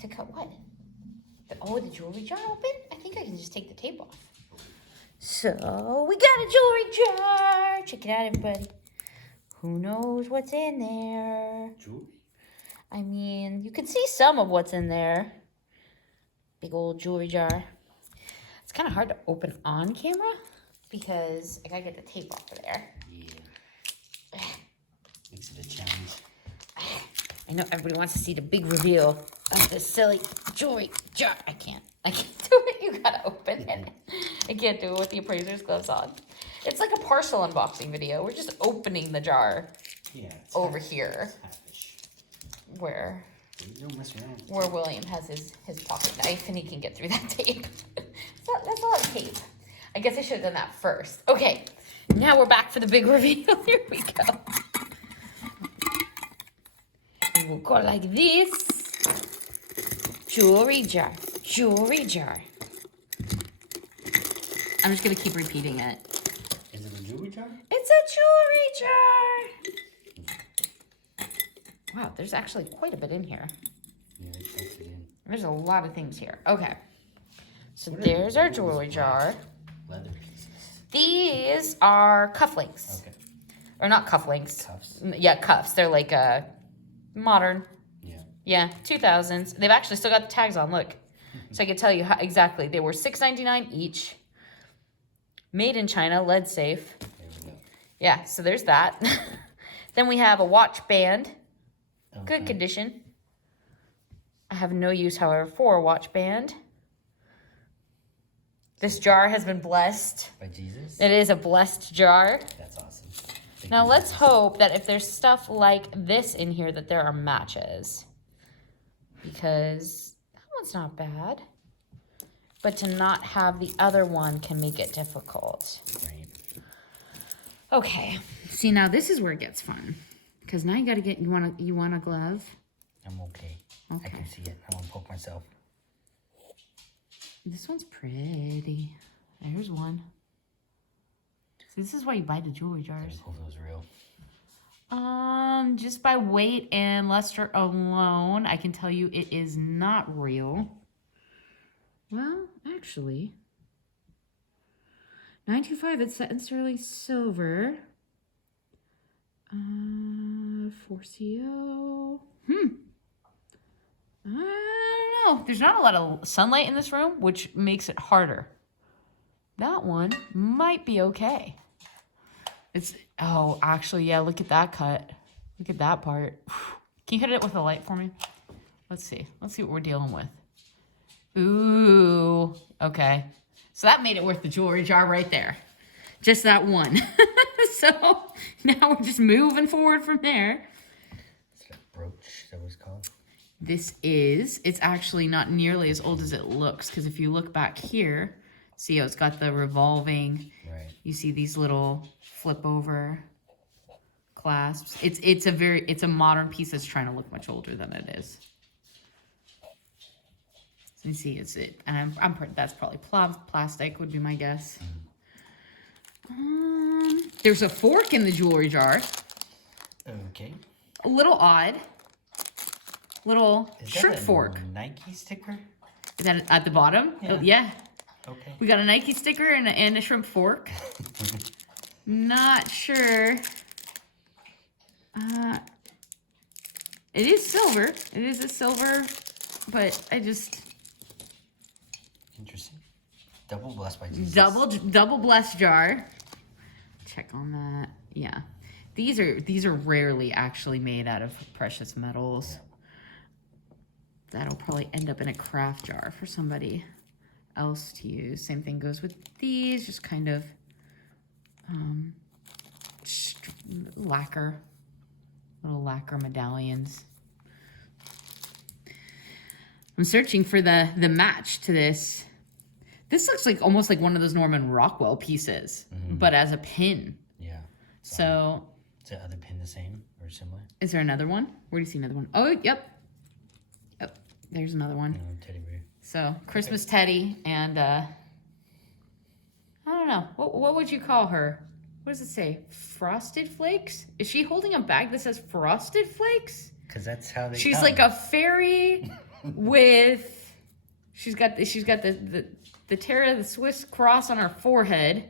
To cut what? The jewelry jar open? I think I can just take the tape off. So, we got a jewelry jar. Check it out, everybody. Who knows what's in there? Jewelry? I mean, you can see some of what's in there. Big old jewelry jar. It's kind of hard to open on camera because I gotta get the tape off of there. Yeah. Makes it a challenge. I know everybody wants to see the big reveal of this silly jewelry jar. I can't do it. You gotta open it. I can't do it with the appraiser's gloves on. It's like a parcel unboxing video. We're just opening the jar over here where William has his pocket knife and he can get through that tape. That's a lot of tape. I guess I should have done that first. Okay, now we're back for the big reveal. Here we go. We'll go like this. Jewelry jar. Jewelry jar. I'm just going to keep repeating it. Is it a jewelry jar? It's a jewelry jar. Wow, there's actually quite a bit in here. Yeah, it takes it in. There's a lot of things here. Okay. So there's our jewelry jar. Leather pieces. These are cufflinks. Okay. Or not cufflinks. Cuffs. Yeah, cuffs. They're like modern. Yeah. Yeah, 2000s. They've actually still got the tags on. Look. So I can tell you how exactly. They were $6.99 each. Made in China, lead safe. There we go. Yeah, so there's that. Then we have a watch band. Okay. Good condition. I have no use, however, for a watch band. This jar has been blessed. By Jesus? It is a blessed jar. That's awesome. Now let's hope that if there's stuff like this in here that there are matches. Because that one's not bad. But to not have the other one can make it difficult. Right. Okay. See, now this is where it gets fun. Because now you got to get, you want a glove? I'm okay. Okay. I can see it. I want to poke myself. This one's pretty. There's one. See, this is why you buy the jewelry jars. Hope it was real. Just by weight and luster alone, I can tell you it is not real. Well, actually, 925, it's set in sterling silver. 4CO. I don't know. There's not a lot of sunlight in this room, which makes it harder. That one might be okay. Oh, actually, yeah, look at that cut. Look at that part. Can you hit it with a light for me? Let's see. Let's see what we're dealing with. Ooh, okay. So that made it worth the jewelry jar right there. Just that one. So now we're just moving forward from there. It's like a brooch, is that what it's called? It's actually not nearly as old as it looks, because if you look back here, see how it's got the revolving, right. You see these little flip over clasps. It's a modern piece that's trying to look much older than it is. So you see, and that's probably plastic would be my guess. There's a fork in the jewelry jar. Okay. A little odd. Little shrimp fork. Nike sticker? Is that at the bottom? Yeah. Oh, yeah. Okay. We got a Nike sticker and a shrimp fork. Not sure. It is silver. It is a silver, but I just... Interesting. Double blessed by Jesus. Double blessed jar. Check on that. Yeah. These are rarely actually made out of precious metals. Yeah. That'll probably end up in a craft jar for somebody else to use. Same thing goes with these, just kind of lacquer, little lacquer medallions. I'm searching for the match to this. This looks like almost like one of those Norman Rockwell pieces, but as a pin. Yeah. So is the other pin the same or similar? Is there another one? Where do you see another one? Oh, yep. Yep. There's another one. Teddy bear. So Christmas teddy and I don't know. What would you call her? What does it say? Frosted Flakes? Is she holding a bag that says Frosted Flakes? Because that's how they She's come. like a fairy with she's got the Terra the Swiss cross on her forehead,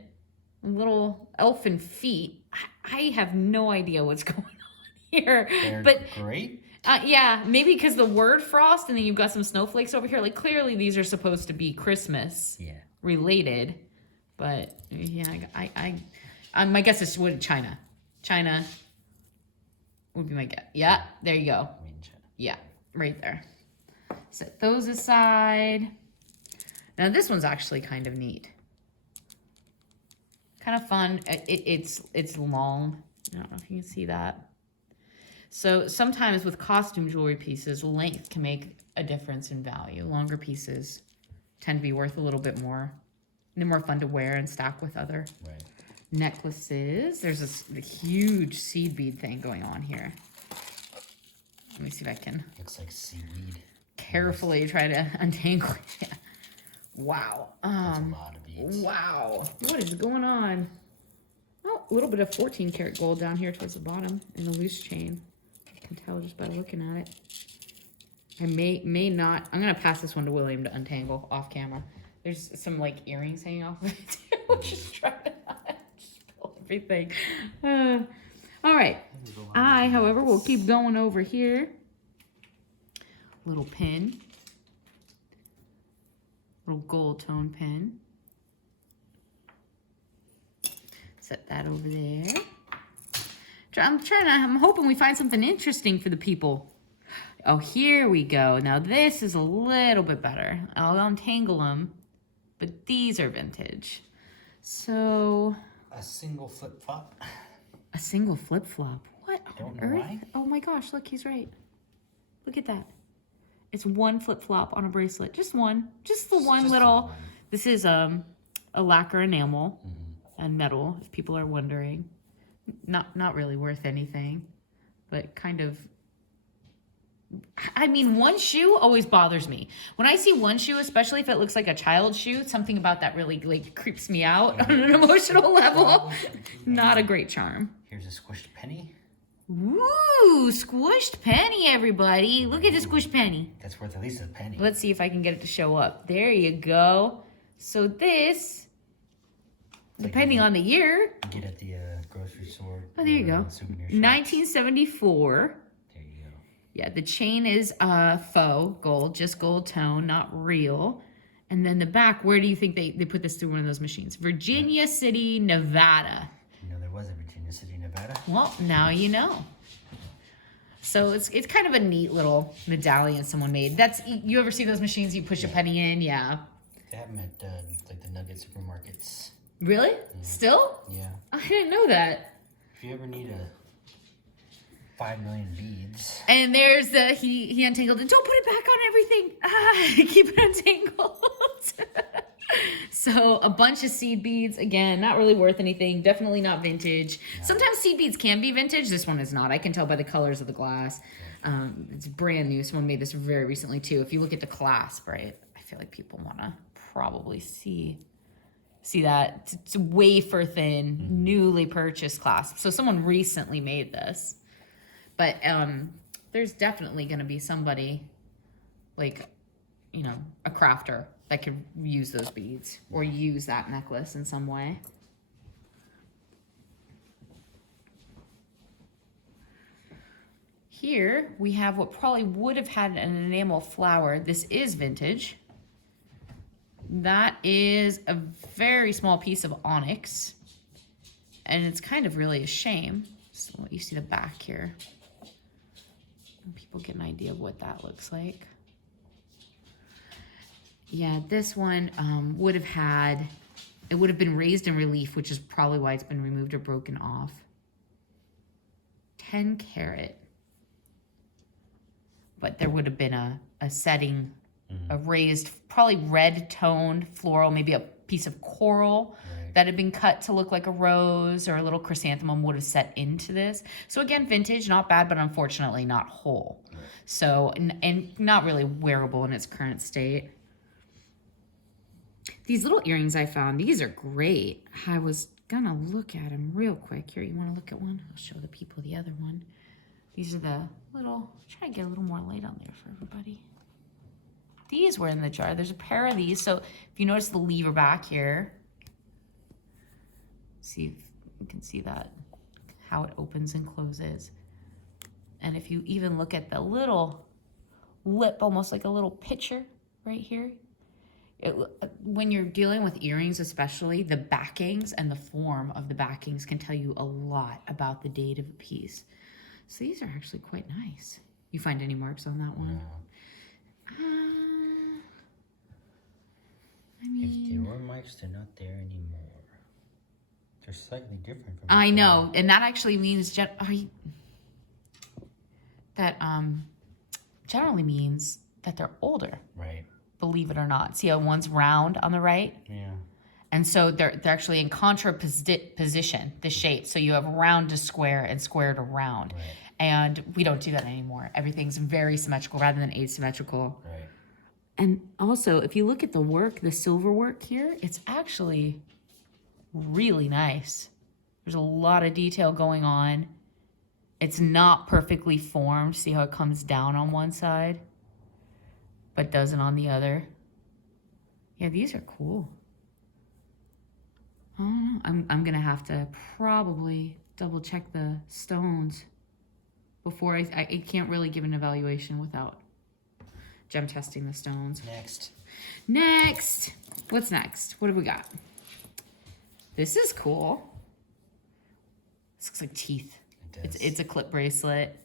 little elfin feet. I have no idea what's going on here. They're great. Yeah, maybe because the word frost, and then you've got some snowflakes over here. Like, clearly these are supposed to be Christmas related. But yeah, my guess is China. China would be my guess. Yeah, there you go. Yeah, right there. Set those aside. Now this one's actually kind of neat. Kind of fun. It's long. I don't know if you can see that. So sometimes with costume jewelry pieces, length can make a difference in value. Longer pieces tend to be worth a little bit more. And they're more fun to wear and stack with other necklaces. There's this huge seed bead thing going on here. Let me see if I can. Looks like seaweed. Carefully try to untangle it. Yeah. Wow. That's a lot of beads. Wow. What is going on? Oh, a little bit of 14 karat gold down here towards the bottom in a loose chain. I can tell just by looking at it. I may not. I'm going to pass this one to William to untangle off camera. There's some like earrings hanging off of it too. Just trying to not spill everything. All right. I, however, will keep going over here. Little pin. Little gold tone pin. Set that over there. I'm hoping we find something interesting for the people. Oh, here we go. Now this is a little bit better. I'll untangle them, but these are vintage. So. A single flip-flop. A single flip-flop. What on earth? Why. Oh my gosh, look, he's right. Look at that. It's one flip-flop on a bracelet. Just one. Just the one little. This is a lacquer enamel and metal, if people are wondering. Not really worth anything, but kind of. I mean, one shoe always bothers me. When I see one shoe, especially if it looks like a child's shoe, something about that really like creeps me out on an emotional level. Not a great charm. Here's a squished penny. Ooh, squished penny, everybody. Look at the squished penny. That's worth at least a penny. Let's see if I can get it to show up. There you go. So this, depending on the year. Get at the grocery store. Oh, there you go. 1974. There you go. Yeah, the chain is faux gold, just gold tone, not real. And then the back, where do you think they put this through one of those machines? Virginia City, Nevada. You know, there was a Virginia City, Nevada. Well, now you know. So it's kind of a neat little medallion someone made. You ever see those machines you push a penny in? Yeah. They have them at like the Nugget supermarkets. Really? Still? Yeah. I didn't know that. If you ever need a 5 million beads. And there's he untangled it. Don't put it back on everything. Keep it untangled. So a bunch of seed beads. Again, not really worth anything. Definitely not vintage. No. Sometimes seed beads can be vintage. This one is not. I can tell by the colors of the glass. It's brand new. Someone made this very recently too. If you look at the clasp, right? I feel like people want to probably see that. It's wafer thin, newly purchased clasp. So someone recently made this. But there's definitely going to be somebody like, you know, a crafter that could use those beads or use that necklace in some way. Here we have what probably would have had an enamel flower. This is vintage. That is a very small piece of onyx. And it's kind of really a shame. So you see the back here. People get an idea of what that looks like. Yeah, this one would have been raised in relief, which is probably why it's been removed or broken off. 10 karat. But there would have been a setting, a raised, probably red toned floral, maybe a piece of coral that had been cut to look like a rose, or a little chrysanthemum would have set into this. So again, vintage, not bad, but unfortunately not whole. Right. So, and not really wearable in its current state. These little earrings I found, these are great. I was gonna look at them real quick. Here, you wanna look at one? I'll show the people the other one. These are the little, try to get a little more light on there for everybody. these were in the jar. There's a pair of these. So if you notice the lever back here, see if you can see that, how it opens and closes. And if you even look at the little lip, almost like a little pitcher right here, when you're dealing with earrings especially, the backings and the form of the backings can tell you a lot about the date of a piece. So these are actually quite nice. You find any marks on that one? No. I mean, If there were marks, they're not there anymore. They're slightly different from I before. know, and that actually means generally means that they're older. Right. Believe it or not. See how one's round on the right? Yeah. And so they're actually in contraposition, the shape. So you have round to square and square to round. Right. And we don't do that anymore. Everything's very symmetrical rather than asymmetrical. Right. And also, if you look at the work, the silver work here, it's actually really nice. There's a lot of detail going on. It's not perfectly formed. See how it comes down on one side, but doesn't on the other. Yeah, these are cool. I don't know. I'm gonna have to probably double check the stones before I can't really give an evaluation without gem testing the stones. Next. What's next? What have we got? This is cool. This looks like teeth. It does. It's a clip bracelet.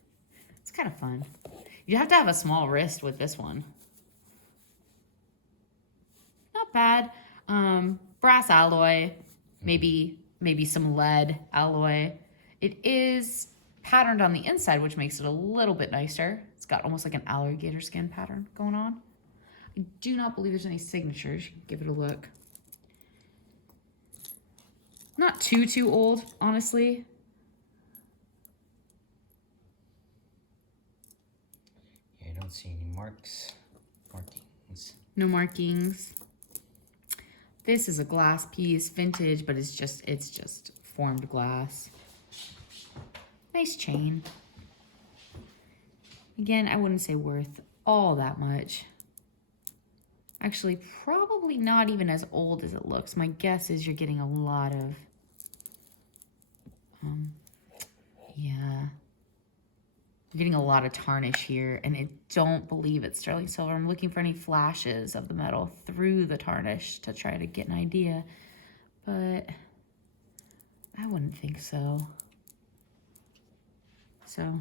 It's kind of fun. You have to have a small wrist with this one. Not bad. Brass alloy, maybe some lead alloy. It is patterned on the inside, which makes it a little bit nicer. It's got almost like an alligator skin pattern going on. I do not believe there's any signatures. Give it a look. Not too old, honestly. Yeah, I don't see any markings. No markings. This is a glass piece, vintage, but it's just formed glass. Nice chain. Again, I wouldn't say worth all that much. Actually, probably not even as old as it looks. My guess is you're getting a lot of, yeah. You're getting a lot of tarnish here, and I don't believe it's sterling silver. I'm looking for any flashes of the metal through the tarnish to try to get an idea, but I wouldn't think so. So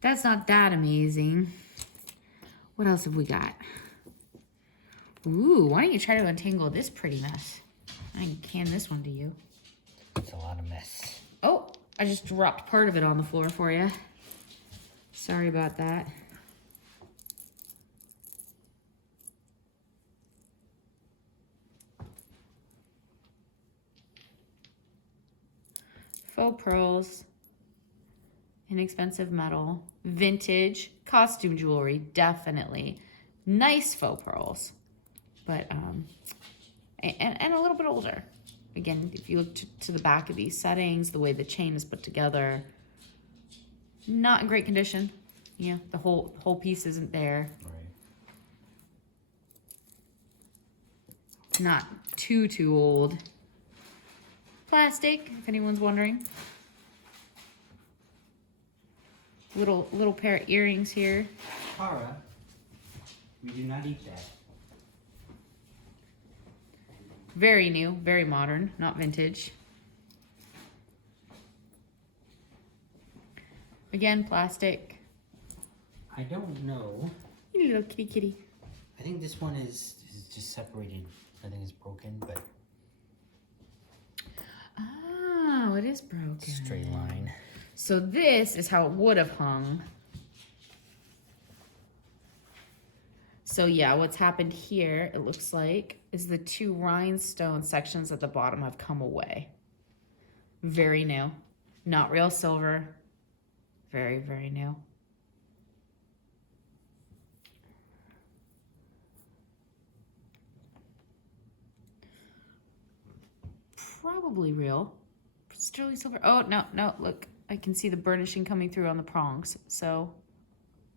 that's not that amazing. What else have we got? Ooh, why don't you try to untangle this pretty mess? I can can this one to you. It's a lot of mess. Oh, I just dropped part of it on the floor for you. Sorry about that. Faux pearls, inexpensive metal, vintage, costume jewelry, definitely. Nice faux pearls, but, and a little bit older. Again, if you look to the back of these settings, the way the chain is put together, not in great condition. Yeah, the whole piece isn't there. Right. Not too old. Plastic, if anyone's wondering. Little pair of earrings here. Tara, we do not eat that. Very new, very modern, not vintage. Again, plastic. I don't know. You little kitty. I think this one is just separated. I think it's broken, but Oh, it is broken. straight line. So this is how it would have hung. So yeah, what's happened here, it looks like, is the two rhinestone sections at the bottom have come away. Very new. Not real silver. Very, very new. Probably real. Sterling silver. Oh, no, look. I can see the burnishing coming through on the prongs. So,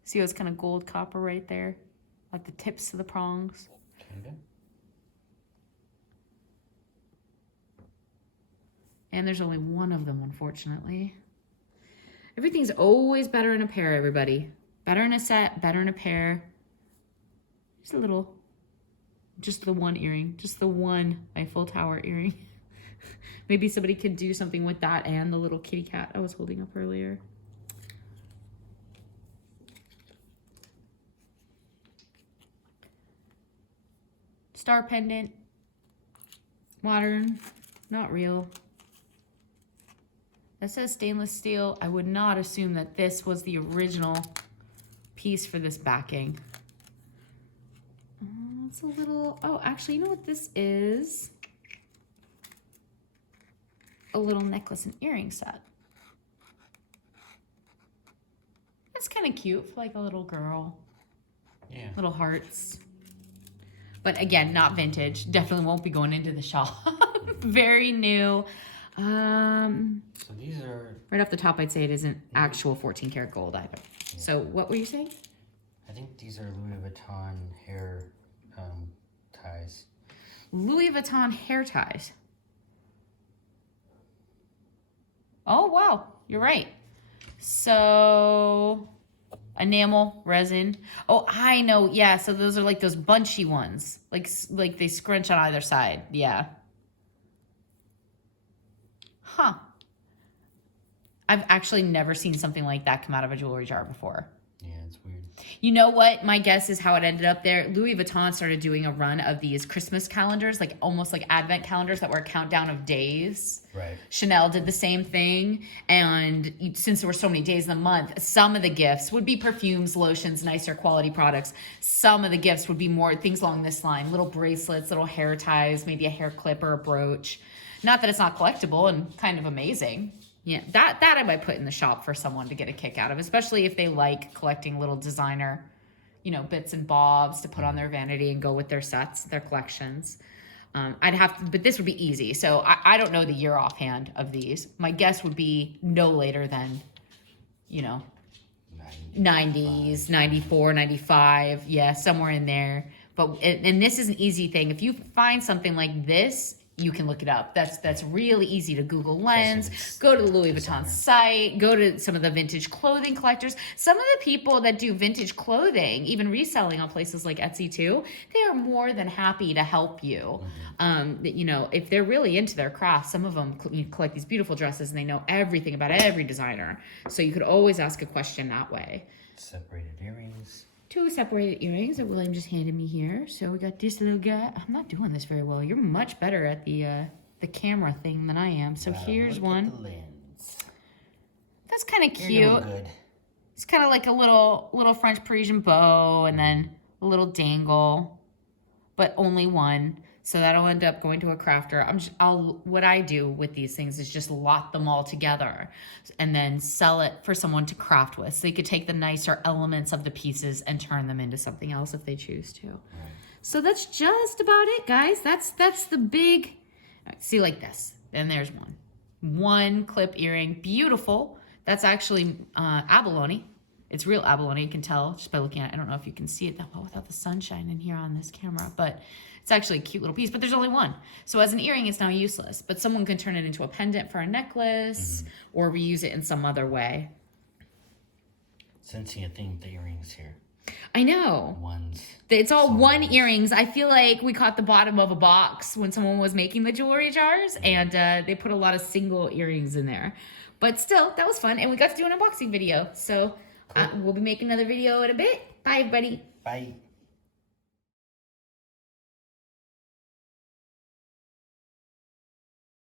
see how it's kind of gold copper right there? like the tips of the prongs. Kinda. And there's only one of them, unfortunately. Everything's always better in a pair, everybody. Better in a set, better in a pair. Just a little, just the one earring, just the one Eiffel Tower earring. Maybe somebody could do something with that and the little kitty cat I was holding up earlier. Star pendant. Modern, not real. That says stainless steel. I would not assume that this was the original piece for this backing. It's a little, oh, actually, you know what this is? A little necklace and earring set. It's kind of cute for like a little girl. Yeah. Little hearts. But again, not vintage. Definitely won't be going into the shop. Very new. So these are... Right off the top, I'd say it isn't actual 14 karat gold either. Yeah. So what were you saying? I think these are Louis Vuitton hair ties. Louis Vuitton hair ties. Oh, wow. You're right. So... enamel resin. Oh, I know. Yeah, so those are like those bunchy ones. Like they scrunch on either side. Yeah. Huh. I've actually never seen something like that come out of a jewelry jar before. Yeah, it's weird. You know what? My guess is how it ended up there. Louis Vuitton started doing a run of these Christmas calendars, like almost like advent calendars that were a countdown of days. Right. Chanel did the same thing. And since there were so many days in the month, some of the gifts would be perfumes, lotions, nicer quality products. Some of the gifts would be more things along this line, little bracelets, little hair ties, maybe a hair clip or a brooch. Not that it's not collectible and kind of amazing. Yeah, that I might put in the shop for someone to get a kick out of, especially if they like collecting little designer, you know, bits and bobs to put on their vanity and go with their sets, their collections. I'd have to, but this would be easy. So I don't know the year offhand of these. My guess would be no later than, you know, 90s, 94, 95. Yeah, somewhere in there. But, and this is an easy thing. If you find something like this, you can look it up. That's really easy to Google lens, go to the Louis Vuitton site, go to some of the vintage clothing collectors. Some of the people that do vintage clothing, even reselling on places like Etsy too, they are more than happy to help you. You know, if they're really into their craft, some of them collect these beautiful dresses and they know everything about every designer. So you could always ask a question that way. Separated earrings. 2 separated earrings that William just handed me here. So we got this little guy. I'm not doing this very well. You're much better at the camera thing than I am. So here's one. The lens. That's kind of You're cute. doing good. It's kind of like a little French Parisian bow and then a little dangle, but only one. So that'll end up going to a crafter. What I do with these things is just lot them all together and then sell it for someone to craft with. So they could take the nicer elements of the pieces and turn them into something else if they choose to. Right. So that's just about it, guys. That's the big, see, like this. And there's one. One clip earring, beautiful. That's actually abalone. It's real abalone, you can tell just by looking at it. I don't know if you can see it that well without the sunshine in here on this camera, but it's actually a cute little piece, but there's only one. So as an earring, it's now useless, but someone can turn it into a pendant for a necklace or reuse it in some other way. Sensing a theme with the earrings here. I know. Ones. It's all one earrings. I feel like we caught the bottom of a box when someone was making the jewelry jars and they put a lot of single earrings in there. But still, that was fun. And we got to do an unboxing video. So we'll be making another video in a bit. Bye, everybody. Bye.